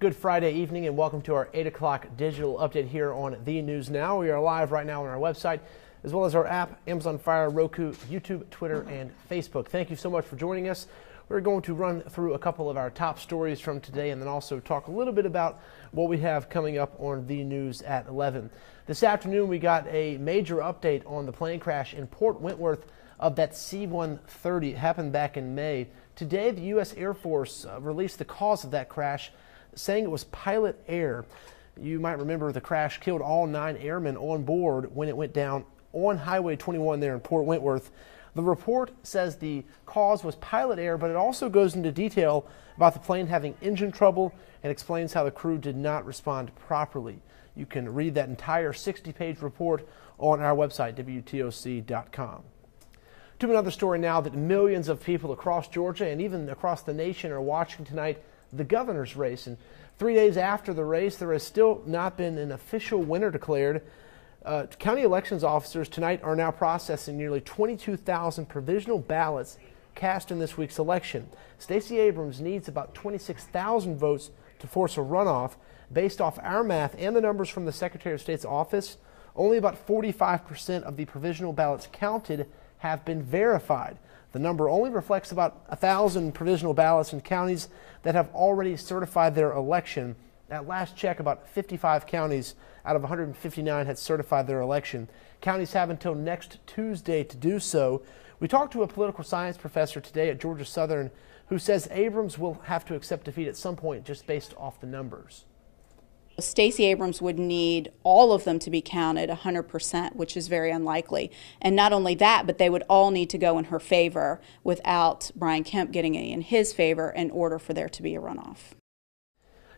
Good Friday evening and welcome to our 8 o'clock digital update here on The News Now. We are live right now on our website as well as our app, Amazon Fire, Roku, YouTube, Twitter, and Facebook. Thank you so much for joining us. We're going to run through a couple of our top stories from today and then also talk a little bit about what we have coming up on The News at 11. This afternoon we got a major update on the plane crash in Port Wentworth of that C-130. It happened back in May. Today the U.S. Air Force released the cause of that crash, saying it was pilot error. You might remember the crash killed all 9 airmen on board when it went down on Highway 21 there in Port Wentworth. The report says the cause was pilot error, but it also goes into detail about the plane having engine trouble and explains how the crew did not respond properly. You can read that entire 60-page report on our website, WTOC.com. To another story now that millions of people across Georgia and even across the nation are watching tonight, the governor's race. And 3 days after the race, there has still not been an official winner declared. County elections officers tonight are now processing nearly 22,000 provisional ballots cast in this week's election. Stacey Abrams needs about 26,000 votes to force a runoff. Based off our math and the numbers from the Secretary of State's office, only about 45% of the provisional ballots counted have been verified. The number only reflects about 1,000 provisional ballots in counties that have already certified their election. At last check, about 55 counties out of 159 had certified their election. Counties have until next Tuesday to do so. We talked to a political science professor today at Georgia Southern who says Abrams will have to accept defeat at some point just based off the numbers. Stacey Abrams would need all of them to be counted 100%, which is very unlikely. And not only that, but they would all need to go in her favor without Brian Kemp getting any in his favor in order for there to be a runoff.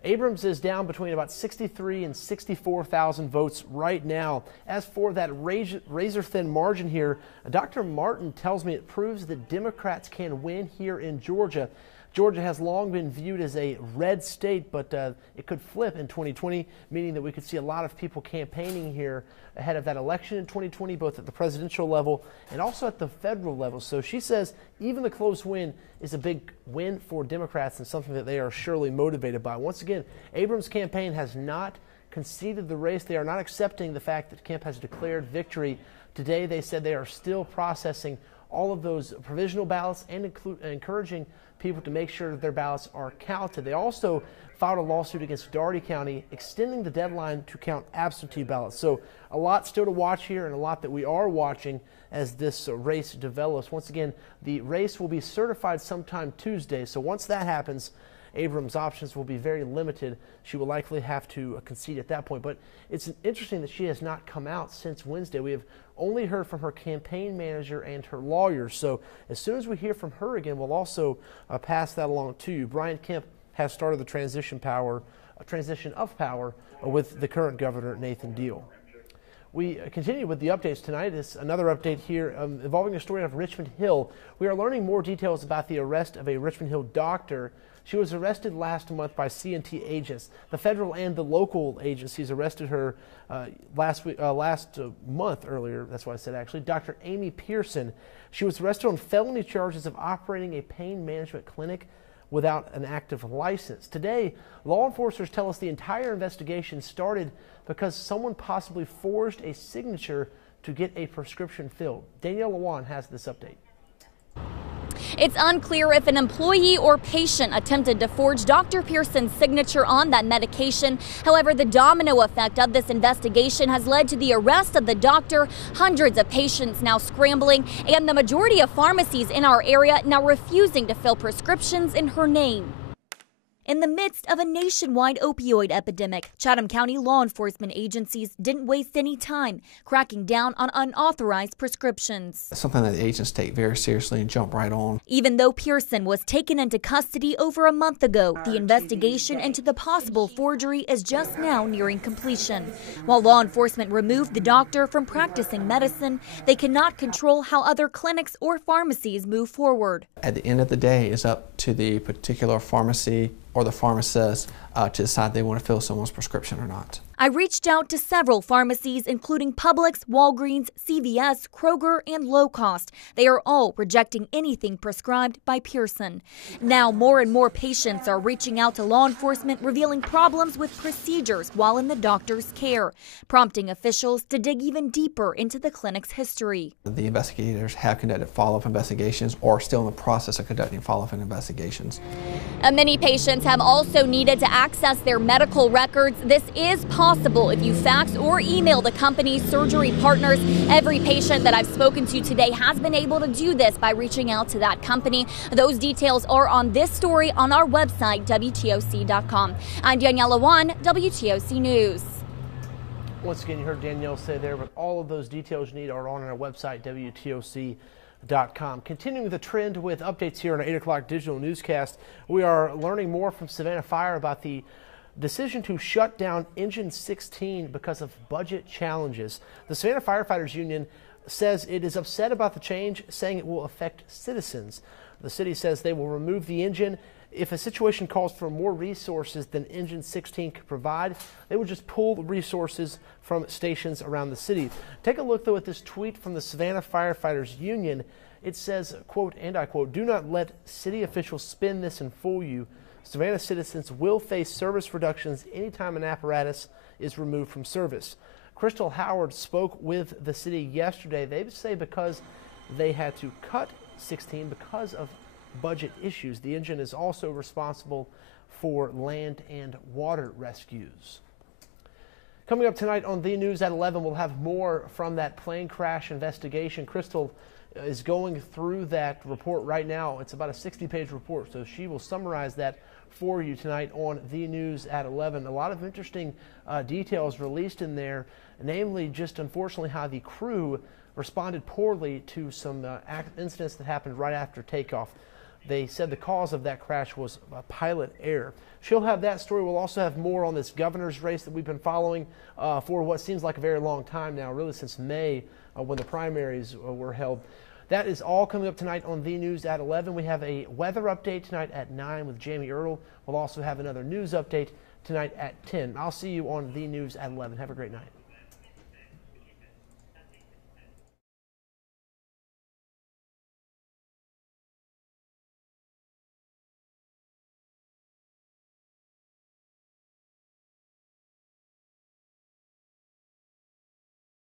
Abrams is down between about 63 and 64,000 votes right now. As for that razor-thin margin here, Dr. Martin tells me it proves that Democrats can win here in Georgia. Georgia has long been viewed as a red state, but it could flip in 2020, meaning that we could see a lot of people campaigning here ahead of that election in 2020, both at the presidential level and also at the federal level. So she says even the close win is a big win for Democrats and something that they are surely motivated by. Once again, Abrams' campaign has not conceded the race. They are not accepting the fact that Kemp has declared victory. Today they said they are still processing all of those provisional ballots and encouraging people to make sure that their ballots are counted. They also filed a lawsuit against Dougherty County extending the deadline to count absentee ballots. So a lot still to watch here and a lot that we are watching as this race develops. Once again, the race will be certified sometime Tuesday. So once that happens, Abrams' options will be very limited. She will likely have to concede at that point. But it's interesting that she has not come out since Wednesday. We have only heard from her campaign manager and her lawyers. So as soon as we hear from her again, we'll also pass that along to you. Brian Kemp has started the transition of power with the current governor, Nathan Deal. We continue with the updates tonight. It's another update here involving a story of Richmond Hill. We are learning more details about the arrest of a Richmond Hill doctor. She was arrested last month by C&T agents. The federal and the local agencies arrested her last month earlier. That's what I said, actually. Dr. Amy Pearson. She was arrested on felony charges of operating a pain management clinic without an active license. Today, law enforcers tell us the entire investigation started because someone possibly forged a signature to get a prescription filled. Danielle Lewan has this update. It's unclear if an employee or patient attempted to forge Dr. Pearson's signature on that medication. However, the domino effect of this investigation has led to the arrest of the doctor, hundreds of patients now scrambling, and the majority of pharmacies in our area now refusing to fill prescriptions in her name. In the midst of a nationwide opioid epidemic, Chatham County law enforcement agencies didn't waste any time cracking down on unauthorized prescriptions. Something that the agents take very seriously and jump right on. Even though Pearson was taken into custody over a month ago, the investigation into the possible forgery is just now nearing completion. While law enforcement removed the doctor from practicing medicine, they cannot control how other clinics or pharmacies move forward. At the end of the day, it's up to the particular pharmacy or the pharmacist to decide they want to fill someone's prescription or not. I reached out to several pharmacies, including Publix, Walgreens, CVS, Kroger, and Low Cost. They are all rejecting anything prescribed by Pearson. Now, more and more patients are reaching out to law enforcement, revealing problems with procedures while in the doctor's care, prompting officials to dig even deeper into the clinic's history. The investigators have conducted follow-up investigations or are still in the process of conducting follow-up investigations. Many patients have also needed to access their medical records. This is possible if you fax or email the company's surgery partners. Every patient that I've spoken to today has been able to do this by reaching out to that company. Those details are on this story on our website, WTOC.com. I'm Danielle Wan, WTOC News. Once again, you heard Danielle say there, but all of those details you need are on our website, WTOC.com. Continuing the trend with updates here on our 8 o'clock digital newscast, we are learning more from Savannah Fire about the decision to shut down Engine 16 because of budget challenges. The Savannah Firefighters Union says it is upset about the change, saying it will affect citizens. The city says they will remove the engine. If a situation calls for more resources than Engine 16 could provide, they would just pull the resources from stations around the city. Take a look, though, at this tweet from the Savannah Firefighters Union. It says, quote, and I quote, "Do not let city officials spin this and fool you. Savannah citizens will face service reductions anytime an apparatus is removed from service." Crystal Howard spoke with the city yesterday. They say because they had to cut 16 because of budget issues. The engine is also responsible for land and water rescues. Coming up tonight on The News at 11, we'll have more from that plane crash investigation. Crystal is going through that report right now. It's about a 60-page report, so she will summarize that for you tonight on The News at 11. A lot of interesting details released in there, namely just unfortunately how the crew responded poorly to some incidents that happened right after takeoff. They said the cause of that crash was pilot error. She'll have that story. We'll also have more on this governor's race that we've been following for what seems like a very long time now, really since May when the primaries were held. That is all coming up tonight on The News at 11. We have a weather update tonight at 9 with Jamie Earl. We'll also have another news update tonight at 10. I'll see you on The News at 11. Have a great night.